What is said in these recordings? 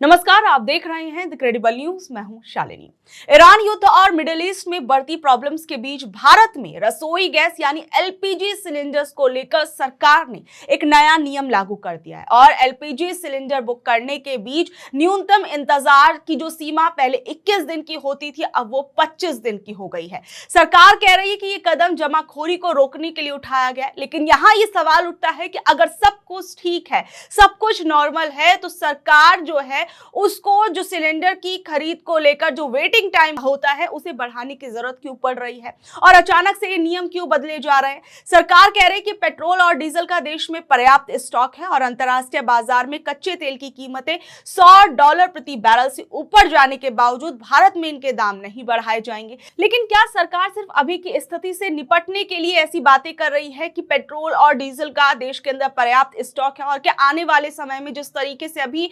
नमस्कार, आप देख रहे हैं द क्रेडिबल न्यूज। मैं हूं शालिनी। ईरान युद्ध और मिडिल ईस्ट में बढ़ती प्रॉब्लम्स के बीच भारत में रसोई गैस यानी एलपीजी सिलेंडर्स को लेकर सरकार ने एक नया नियम लागू कर दिया है और एलपीजी सिलेंडर बुक करने के बीच न्यूनतम इंतजार की जो सीमा पहले 21 दिन की होती थी, अब वो 25 दिन की हो गई है। सरकार कह रही है कि ये कदम जमाखोरी को रोकने के लिए उठाया गया, लेकिन यहाँ ये सवाल उठता है कि अगर सब कुछ ठीक है, सब कुछ नॉर्मल है, तो सरकार जो है उसको जो सिलेंडर की खरीद को लेकर जो वेटिंग टाइम होता है उसे बढ़ाने की जरूरत क्यों पड़ रही है और अचानक से ये नियम क्यों बदले जा रहे हैं। सरकार कह रही है कि पेट्रोल और डीजल का देश में पर्याप्त स्टॉक है और अंतर्राष्ट्रीय बाजार में कच्चे तेल की कीमतें $100 प्रति बैरल से ऊपर जाने के बावजूद भारत में इनके दाम नहीं बढ़ाए जाएंगे। लेकिन क्या सरकार सिर्फ अभी की स्थिति से निपटने के लिए ऐसी बातें कर रही है कि पेट्रोल और डीजल का देश के अंदर पर्याप्त स्टॉक है और क्या आने वाले समय में जिस तरीके से अभी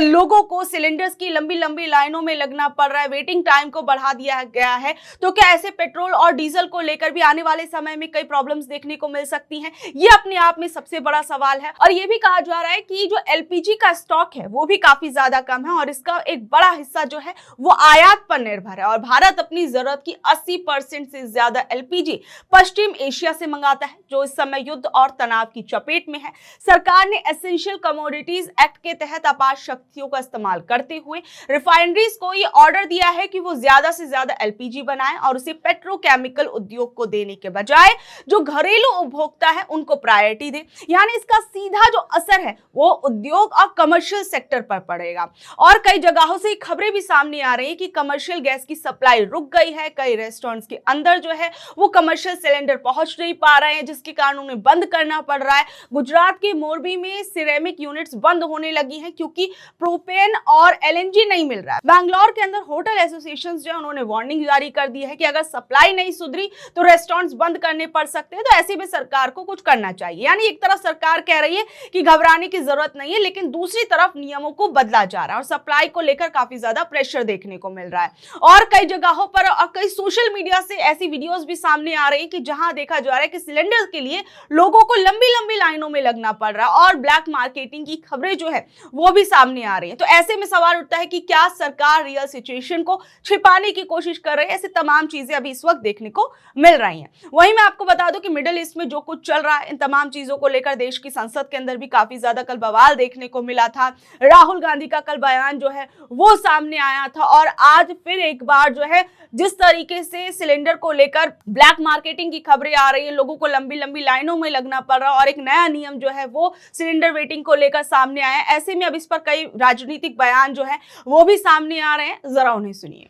लोगों को सिलेंडर्स की लंबी लंबी लाइनों में लगना पड़ रहा है, वेटिंग टाइम को बढ़ा दिया गया है, तो क्या ऐसे पेट्रोल और डीजल को लेकर भी आने वाले समय में कई प्रॉब्लम्स देखने को मिल सकती हैं? ये अपने आप में सबसे बड़ा सवाल है। और ये भी कहा जा रहा है कि जो एलपीजी का स्टॉक है वो भी काफी ज्यादा कम है और इसका एक बड़ा हिस्सा जो है वो आयात पर निर्भर है और भारत अपनी जरूरत की 80% से ज्यादा एलपीजी पश्चिम एशिया से मंगाता है, जो इस समय युद्ध और तनाव की चपेट में है। सरकार ने एसेंशियल कमोडिटीज एक्ट के तहत आपात शक्तियों का इस्तेमाल करते हुए रिफाइनरीज को ये ऑर्डर दिया है कि वो ज्यादा से ज्यादा एलपीजी बनाएं और उसे पेट्रोकेमिकल उद्योग को देने के बजाय जो घरेलू उपभोक्ता है उनको प्रायोरिटी दे। यानी इसका सीधा जो असर है वो उद्योग और कमर्शियल सेक्टर पर पड़ेगा और कई जगहों से खबरें भी सामने आ रही है कि कमर्शियल गैस की सप्लाई रुक गई है। कई रेस्टोरेंट्स के अंदर जो है वो कमर्शियल सिलेंडर पहुंच नहीं पा रहे हैं, जिसके कारण उन्हें बंद करना पड़ रहा है। गुजरात के मोरबी में सिरेमिक यूनिट्स बंद होने लगी हैं क्योंकि प्रोपेन और एलएनजी नहीं मिल रहा है। बैंगलोर के अंदर होटल एसोसिएशंस जो है उन्होंने वार्निंग जारी कर दी है कि अगर सप्लाई नहीं सुधरी तो रेस्टोरेंट्स बंद करने पड़ सकते हैं, तो ऐसे में सरकार को कुछ करना चाहिए। यानी एक तरफ सरकार कह रही है कि घबराने की जरूरत नहीं है, लेकिन दूसरी तरफ नियमों को बदला जा रहा है और सप्लाई को लेकर काफी ज्यादा प्रेशर देखने को मिल रहा है और कई जगहों पर और कई सोशल मीडिया से ऐसी वीडियोस भी सामने आ रही है कि जहां देखा जा रहा है कि सिलेंडर के लिए लोगों को लंबी लंबी लाइनों में लगना पड़ रहा है और ब्लैक मार्केटिंग की खबरें जो है वो भी सामने आ रही है। तो ऐसे में सवाल उठता है कि क्या सरकार रियल सिचुएशन को छिपाने की कोशिश कर रही है? ऐसे तमाम चीजें अभी इस वक्त देखने को मिल रही हैं। वहीं मैं आपको बता दूं कि मिडिल ईस्ट में जो कुछ चल रहा है, इन तमाम चीजों को लेकर देश की संसद के अंदर भी काफी ज्यादा कल बवाल देखने को मिला था। राहुल गांधी का कल बयान जो है वो सामने आया था और आज फिर एक बार जो है जिस तरीके से सिलेंडर को लेकर ब्लैक मार्केटिंग की खबरें आ रही है, लोगों को लंबी लंबी लाइनों में लगना पड़ रहा है और एक नया नियम जो है वो सिलेंडर वेटिंग को लेकर सामने आया है। ऐसे में अब इस पर कई राजनीतिक बयान जो है वो भी सामने आ रहे हैं, जरा उन्हें सुनिए।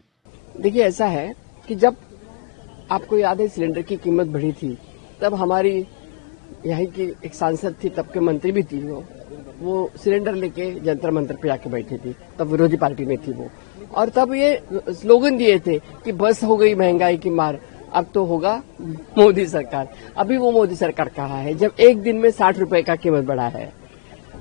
देखिए, ऐसा है कि जब आपको याद है सिलेंडर की कीमत बढ़ी थी, तब हमारी यहाँ की एक सांसद थी, तब के मंत्री भी थी, वो सिलेंडर लेके जंतर मंतर पे आके बैठी थी, तब विरोधी पार्टी में थी वो, और तब ये स्लोगन दिए थे कि बस हो गई महंगाई की मार, अब तो होगा मोदी सरकार। अभी वो मोदी सरकार कहाँ है जब एक दिन में 60 रुपए का कीमत बढ़ा है?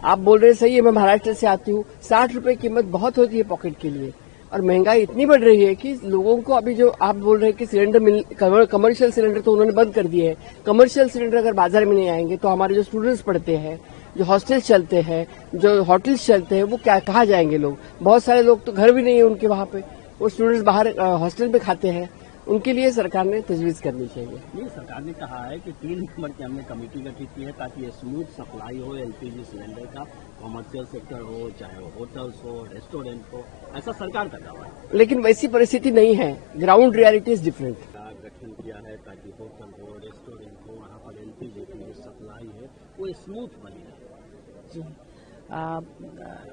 आप बोल रहे सही है, मैं महाराष्ट्र से आती हूँ, 60 रुपए कीमत बहुत होती है पॉकेट के लिए और महंगाई इतनी बढ़ रही है कि लोगों को अभी जो आप बोल रहे हैं कि सिलेंडर कमर्शियल सिलेंडर तो उन्होंने बंद कर दिए हैं। कमर्शियल सिलेंडर अगर बाजार में नहीं आएंगे तो हमारे जो स्टूडेंट्स पढ़ते हैं, जो हॉस्टल्स चलते हैं, जो होटल्स चलते हैं, वो क्या कहाँ जाएंगे लोग? बहुत सारे लोग तो घर भी नहीं है उनके वहाँ पे, वो स्टूडेंट्स बाहर हॉस्टल में खाते हैं। उनके लिए सरकार ने तजवीज करनी चाहिए। ये सरकार ने कहा है कि 3 नंबर की हमने कमेटी गठित की है ताकि ये स्मूथ सप्लाई हो एलपीजी सिलेंडर का, कमर्शियल सेक्टर हो, चाहे वो होटल्स हो, रेस्टोरेंट हो, ऐसा सरकार का दावा है। लेकिन वैसी परिस्थिति नहीं है, ग्राउंड रियलिटी इज डिफरेंट। गठन किया है ताकि होटल हो, रेस्टोरेंट हो, वहाँ पर एलपीजी की सप्लाई है वो स्मूथ बनी है।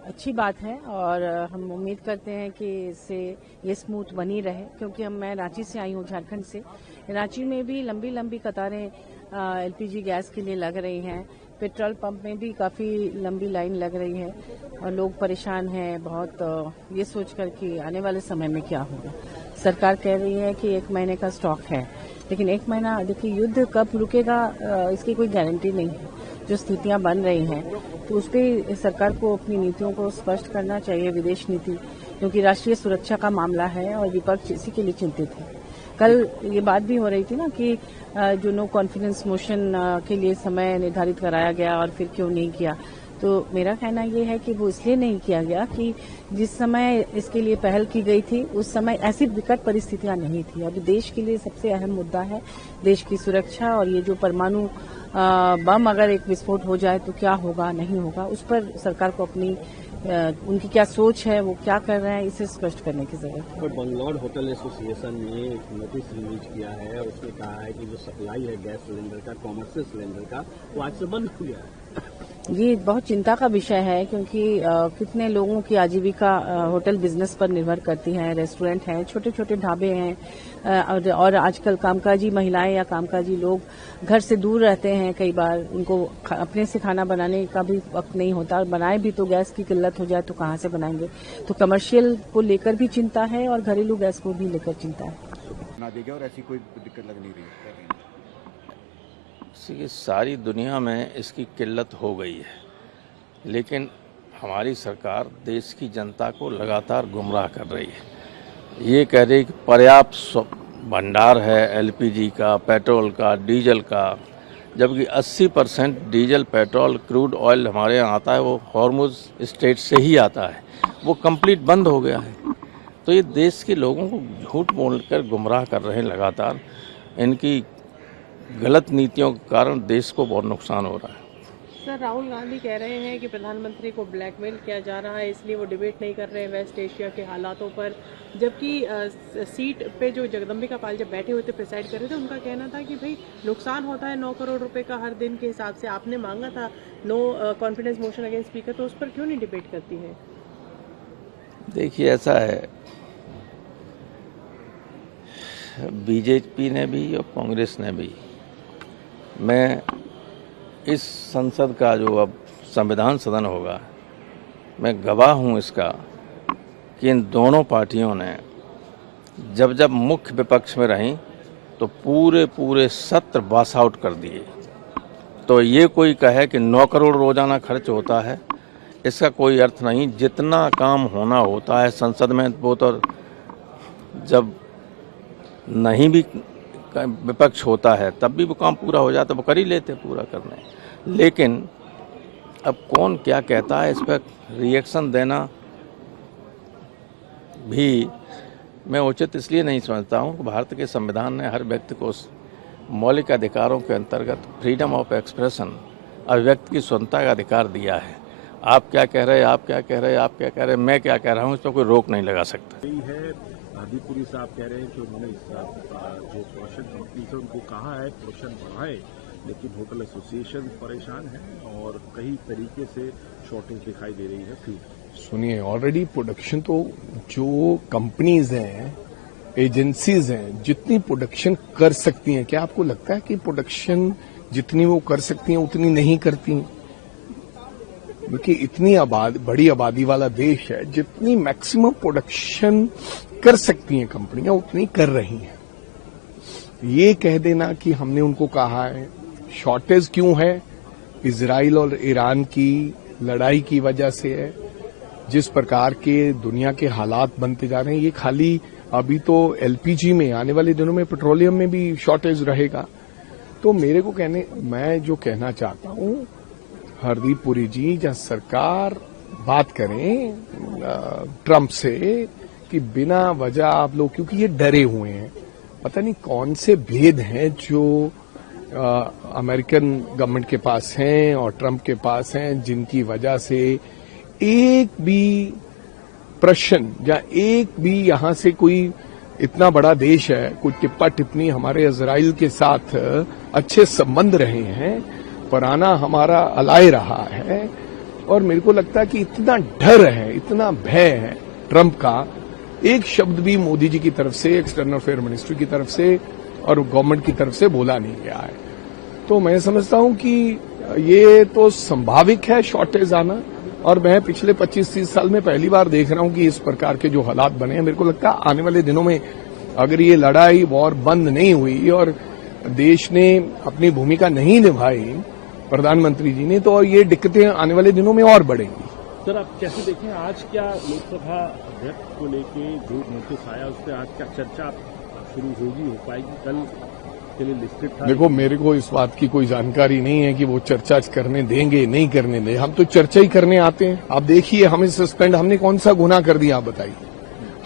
अच्छी बात है और हम उम्मीद करते हैं कि इससे ये स्मूथ बनी रहे, क्योंकि मैं रांची से आई हूँ, झारखंड से। रांची में भी लंबी लंबी कतारें एलपीजी गैस के लिए लग रही हैं। पेट्रोल पंप में भी काफ़ी लंबी लाइन लग रही है और लोग परेशान हैं बहुत, ये सोचकर कि आने वाले समय में क्या होगा। सरकार कह रही है कि 1 महीने का स्टॉक है, लेकिन 1 महीना, देखिए युद्ध कब रुकेगा इसकी कोई गारंटी नहीं है। जो स्थितियां बन रही हैं तो उस पर सरकार को अपनी नीतियों को स्पष्ट करना चाहिए, विदेश नीति, क्योंकि राष्ट्रीय सुरक्षा का मामला है और विपक्ष इसी के लिए चिंतित है। कल ये बात भी हो रही थी ना कि जो नो कॉन्फिडेंस मोशन के लिए समय निर्धारित कराया गया और फिर क्यों नहीं किया, तो मेरा कहना ये है कि वो इसलिए नहीं किया गया कि जिस समय इसके लिए पहल की गई थी उस समय ऐसी विकट परिस्थितियां नहीं थी। अभी देश के लिए सबसे अहम मुद्दा है देश की सुरक्षा, और ये जो परमाणु बम अगर एक विस्फोट हो जाए तो क्या होगा नहीं होगा, उस पर सरकार को अपनी उनकी क्या सोच है, वो क्या कर रहे हैं, इसे स्पष्ट करने की जरूरत है। पर बंगलौर होटल एसोसिएशन ने एक नोटिस रिलीज किया है, उसमें कहा है कि जो सप्लाई है गैस सिलेंडर का, कॉमर्शियल सिलेंडर का, वो आज से बंद हो गया है। ये बहुत चिंता का विषय है क्योंकि कितने लोगों की आजीविका होटल बिजनेस पर निर्भर करती है। रेस्टोरेंट हैं, छोटे छोटे ढाबे हैं, और आजकल कामकाजी महिलाएं या कामकाजी लोग घर से दूर रहते हैं। कई बार उनको अपने से खाना बनाने का भी वक्त नहीं होता, और बनाए भी तो गैस की किल्लत हो जाए तो कहाँ से बनाएंगे। तो कमर्शियल को लेकर भी चिंता है और घरेलू गैस को भी लेकर चिंता है। ना देगा और ऐसी कोई दिक्कत लग नहीं रही है। सारी दुनिया में इसकी किल्लत हो गई है, लेकिन हमारी सरकार देश की जनता को लगातार गुमराह कर रही है। ये कह रही कि पर्याप्त भंडार है एलपीजी का, पेट्रोल का, डीजल का, जबकि 80% डीजल, पेट्रोल, क्रूड ऑयल हमारे यहाँ आता है वो हॉर्मुज स्टेट से ही आता है, वो कंप्लीट बंद हो गया है। तो ये देश के लोगों को झूठ बोलकर गुमराह कर रहे हैं लगातार। इनकी गलत नीतियों के कारण देश को बहुत नुकसान हो रहा है। सर, राहुल गांधी कह रहे हैं कि प्रधानमंत्री को ब्लैकमेल किया जा रहा है, इसलिए वो डिबेट नहीं कर रहे हैं वेस्ट एशिया के हालातों पर। जबकि सीट पे जो जगदम्बिका पाल जब बैठे हुए थे, प्रिसाइड कर रहे थे, उनका कहना था कि भाई नुकसान होता है 9 करोड़ रुपए का हर दिन के हिसाब से। आपने मांगा था no confidence motion against speaker, तो उस पर क्यों नहीं डिबेट करती है? देखिए, ऐसा है, बीजेपी ने भी और कांग्रेस ने भी, मैं इस संसद का जो अब संविधान सदन होगा, मैं गवाह हूँ इसका कि इन दोनों पार्टियों ने जब जब मुख्य विपक्ष में रहीं तो पूरे सत्र पास आउट कर दिए। तो ये कोई कहे कि 9 करोड़ रोजाना खर्च होता है, इसका कोई अर्थ नहीं। जितना काम होना होता है संसद में, वो तो जब नहीं भी विपक्ष होता है तब भी वो काम पूरा हो जाता है, वो कर ही लेते पूरा करने। लेकिन अब कौन क्या कहता है इस पर रिएक्शन देना भी मैं उचित इसलिए नहीं समझता हूँ कि भारत के संविधान ने हर व्यक्ति को मौलिक अधिकारों के अंतर्गत फ्रीडम ऑफ एक्सप्रेशन, अभिव्यक्ति की स्वतंत्रता का अधिकार दिया है। आप क्या कह रहे हैं, आप क्या कह रहे हैं, आप क्या कह रहे हैं, मैं क्या कह रहा हूँ, इस पर कोई रोक नहीं लगा सकता। हरदीपुरी साहब कह रहे हैं कि उन्होंने जो प्रोडक्शन कंपनी से उनको कहा है प्रोडक्शन बढ़ाए, लेकिन होटल एसोसिएशन परेशान है और कई तरीके से शॉर्टेज दिखाई दे रही है फीड। सुनिए, ऑलरेडी प्रोडक्शन तो जो कंपनीज हैं, एजेंसीज हैं, जितनी प्रोडक्शन कर सकती हैं, क्या आपको लगता है कि प्रोडक्शन जितनी वो कर सकती हैं उतनी नहीं करती? क्योंकि इतनी बड़ी आबादी वाला देश है, जितनी मैक्सिमम प्रोडक्शन कर सकती हैं कंपनियां उतनी कर रही हैं। ये कह देना कि हमने उनको कहा है, शॉर्टेज क्यों है? इजराइल और ईरान की लड़ाई की वजह से है। जिस प्रकार के दुनिया के हालात बनते जा रहे हैं, ये खाली अभी तो एलपीजी में, आने वाले दिनों में पेट्रोलियम में भी शॉर्टेज रहेगा। तो मैं जो कहना चाहता हूं, हरदीप पुरी जी, जब सरकार बात करें ट्रंप से कि बिना वजह आप लोग, क्योंकि ये डरे हुए हैं, पता नहीं कौन से भेद हैं जो अमेरिकन गवर्नमेंट के पास हैं और ट्रंप के पास हैं, जिनकी वजह से एक भी प्रश्न या एक भी यहां से कोई इतना बड़ा देश है, कोई टिप्पा टिप्पणी, हमारे इजराइल के साथ अच्छे संबंध रहे हैं, पुराना हमारा अलाय रहा है, और मेरे को लगता है कि इतना डर है, इतना भय है ट्रंप का, एक शब्द भी मोदी जी की तरफ से, एक्सटर्नल अफेयर मिनिस्ट्री की तरफ से और गवर्नमेंट की तरफ से बोला नहीं गया है। तो मैं समझता हूं कि ये तो संभाविक है शॉर्टेज आना, और मैं पिछले 25-30 साल में पहली बार देख रहा हूं कि इस प्रकार के जो हालात बने हैं। मेरे को लगता है आने वाले दिनों में अगर ये लड़ाई वॉर बंद नहीं हुई और देश ने अपनी भूमिका नहीं निभाई प्रधानमंत्री जी ने, तो ये दिक्कतें आने वाले दिनों में और बढ़ेंगी। सर, आप कैसे देखें, आज क्या लोकसभा अध्यक्ष को लेके जो नोटिस आया उस पर आज क्या चर्चा शुरू होगी, हो पाएगी? कल के लिए लिस्टेड था? देखो, मेरे को इस बात की कोई जानकारी नहीं है कि वो चर्चा करने देंगे नहीं करने देंगे। हम तो चर्चा ही करने आते हैं। आप देखिए, हमें सस्पेंड, हमने कौन सा गुनाह कर दिया आप बताइए?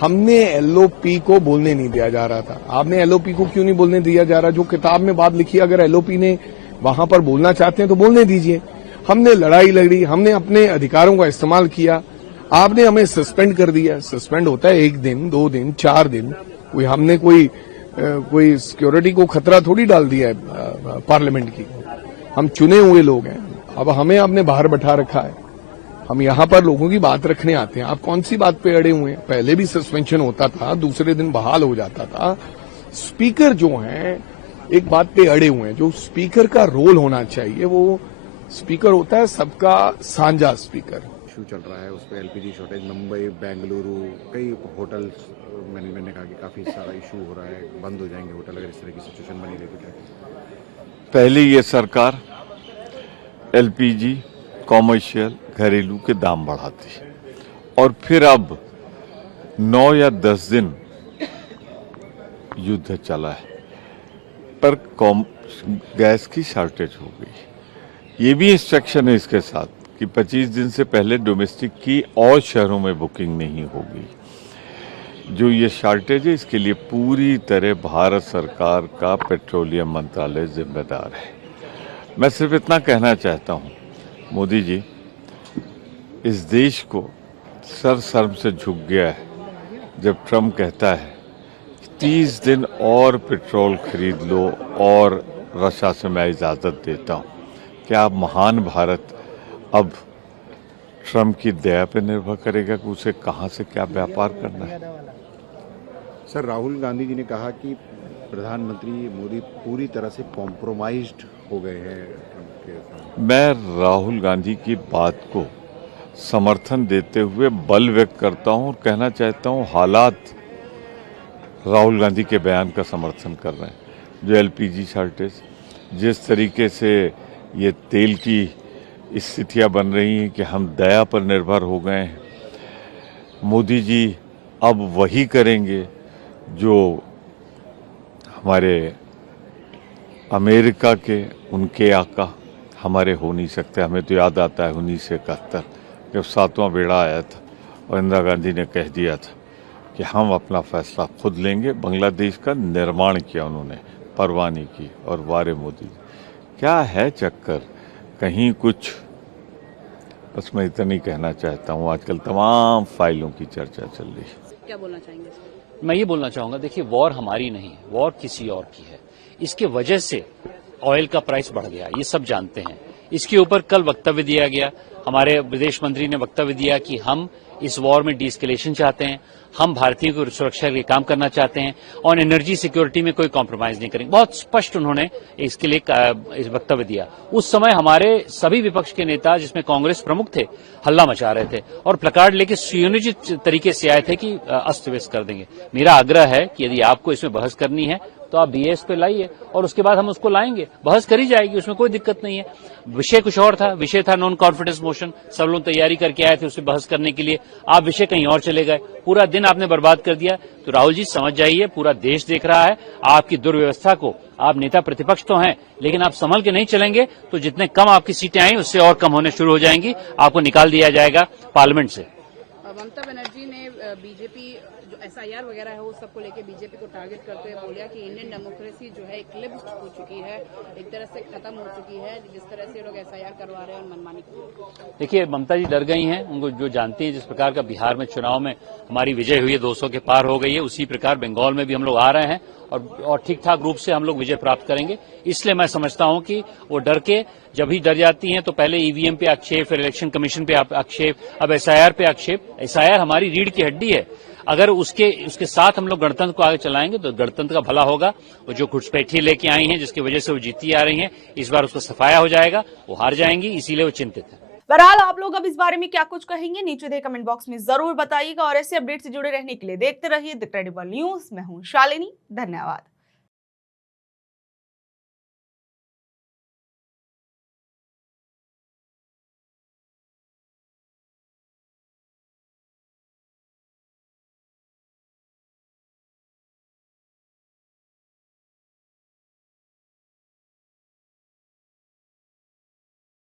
हमने एलओपी को बोलने नहीं दिया जा रहा था। आपने एलओपी को क्यों नहीं बोलने दिया जा रहा? जो किताब में बात लिखी, अगर एलओपी ने वहां पर बोलना चाहते हैं तो बोलने दीजिए। हमने लड़ाई लड़ी, हमने अपने अधिकारों का इस्तेमाल किया, आपने हमें सस्पेंड कर दिया। सस्पेंड होता है 1 दिन, 2 दिन, 4 दिन। हमने कोई सिक्योरिटी को खतरा थोड़ी डाल दिया है पार्लियामेंट की। हम चुने हुए लोग हैं, अब हमें आपने बाहर बैठा रखा है। हम यहाँ पर लोगों की बात रखने आते हैं। आप कौन सी बात पे अड़े हुए हैं? पहले भी सस्पेंशन होता था, दूसरे दिन बहाल हो जाता था। स्पीकर जो हैं एक बात पे अड़े हुए हैं। जो स्पीकर का रोल होना चाहिए, वो स्पीकर होता है सबका साझा स्पीकर। इशू चल रहा है उस पर, एलपीजी शॉर्टेज, मुंबई, बेंगलुरु, कई होटल मैनेजमेंट ने कहा कि काफी सारा इशू हो रहा है, बंद हो जाएंगे होटल अगर इस तरह की सिचुएशन बनी रही तो। पहले ये सरकार एलपीजी, कॉमर्शियल, घरेलू के दाम बढ़ाती और फिर अब 9 या 10 दिन युद्ध चला है, पर गैस की शॉर्टेज हो गई। ये भी इंस्ट्रक्शन है इसके साथ कि 25 दिन से पहले डोमेस्टिक की और शहरों में बुकिंग नहीं होगी। जो ये शॉर्टेज है, इसके लिए पूरी तरह भारत सरकार का पेट्रोलियम मंत्रालय जिम्मेदार है। मैं सिर्फ इतना कहना चाहता हूं, मोदी जी, इस देश को सर शर्म से झुक गया है जब ट्रम्प कहता है 30 दिन और पेट्रोल खरीद लो और रशिया से मैं इजाजत देता हूं। क्या महान भारत अब ट्रम्प की दया पर निर्भर करेगा कि उसे कहां से क्या व्यापार करना है? सर, राहुल गांधी जी ने कहा कि प्रधानमंत्री मोदी पूरी तरह से कॉम्प्रोमाइज्ड हो गए हैं ट्रम्प के साथ। मैं राहुल गांधी की बात को समर्थन देते हुए बल व्यक्त करता हूं और कहना चाहता हूं, हालात राहुल गांधी के बयान का समर्थन कर रहे हैं। जो एलपीजी शॉर्टेज, जिस तरीके से ये तेल की स्थितियां बन रही हैं कि हम दया पर निर्भर हो गए हैं, मोदी जी अब वही करेंगे जो हमारे अमेरिका के उनके आका हमारे हो नहीं सकते। हमें तो याद आता है 1971 जब 7वां बेड़ा आया था और इंदिरा गांधी ने कह दिया था कि हम अपना फैसला खुद लेंगे। बांग्लादेश का निर्माण किया उन्होंने, परवाह नहीं की। और वारे मोदी, क्या है चक्कर? कहीं कुछ, बस मैं इतना ही कहना चाहता हूँ। आजकल तमाम फाइलों की चर्चा चल रही है। क्या बोलना चाहेंगे? मैं ये बोलना चाहूंगा, देखिए, वॉर हमारी नहीं है, वॉर किसी और की है। इसके वजह से ऑयल का प्राइस बढ़ गया, ये सब जानते हैं। इसके ऊपर कल वक्तव्य दिया गया, हमारे विदेश मंत्री ने वक्तव्य दिया कि हम इस वॉर में डीएस्केलेशन चाहते हैं, हम भारतीयों की सुरक्षा के लिए काम करना चाहते हैं और एनर्जी सिक्योरिटी में कोई कॉम्प्रोमाइज नहीं करेंगे। बहुत स्पष्ट उन्होंने इसके लिए वक्तव्य दिया। उस समय हमारे सभी विपक्ष के नेता, जिसमें कांग्रेस प्रमुख थे, हल्ला मचा रहे थे और प्लकार्ड लेके सुनियोजित तरीके से आए थे कि अस्त व्यस्त कर देंगे। मेरा आग्रह है कि यदि आपको इसमें बहस करनी है तो आप बीएस पे लाइए और उसके बाद हम उसको लाएंगे, बहस करी जाएगी, उसमें कोई दिक्कत नहीं है। विषय कुछ और था, विषय था नॉन कॉन्फिडेंस मोशन, सब लोग तैयारी करके आए थे उससे बहस करने के लिए, आप विषय कहीं और चले गए, पूरा दिन आपने बर्बाद कर दिया। तो राहुल जी समझ जाइए, पूरा देश देख रहा है आपकी दुर्व्यवस्था को। आप नेता प्रतिपक्ष तो हैं, लेकिन आप संभल के नहीं चलेंगे तो जितने कम आपकी सीटें आई उससे और कम होने शुरू हो जाएंगी, आपको निकाल दिया जाएगा पार्लियामेंट से। ममता बनर्जी ने बीजेपी जो एसआईआर वगैरह है उस सबको लेके बीजेपी को टारगेट करते हुए बोला कि इंडियन डेमोक्रेसी जो है इक्लिप्स हो चुकी है, एक तरह से खत्म हो चुकी है, जिस तरह से लोग एसआईआर करवा रहे हैं और मनमानी कर रहे हैं। देखिए, ममता जी डर गई हैं, उनको जो जानती हैं जिस प्रकार का बिहार में चुनाव में हमारी विजय हुई है, 200 के पार हो गई है, उसी प्रकार बंगाल में भी हम लोग आ रहे हैं और ठीक ठाक रूप से हम लोग विजय प्राप्त करेंगे। इसलिए मैं समझता हूं कि वो डर के जब ही डर जाती हैं तो पहले ईवीएम पे आक्षेप, फिर इलेक्शन कमीशन पे आक्षेप, अब एसआईआर पे आक्षेप। एसआईआर हमारी रीढ़ की हड्डी है, अगर उसके साथ हम लोग गणतंत्र को आगे चलाएंगे तो गणतंत्र का भला होगा। वो जो घुसपैठी लेके आई हैं, जिसकी वजह से वो जीती आ रही हैं, इस बार उसको सफाया हो जाएगा, वो हार जाएंगी, इसीलिए वो चिंतित है। बहरहाल आप लोग अब इस बारे में क्या कुछ कहेंगे, नीचे दे कमेंट बॉक्स में जरूर बताइएगा और ऐसे अपडेट से जुड़े रहने के लिए देखते रहिए द क्रेडिबल न्यूज। मैं हूं शालिनी, धन्यवाद।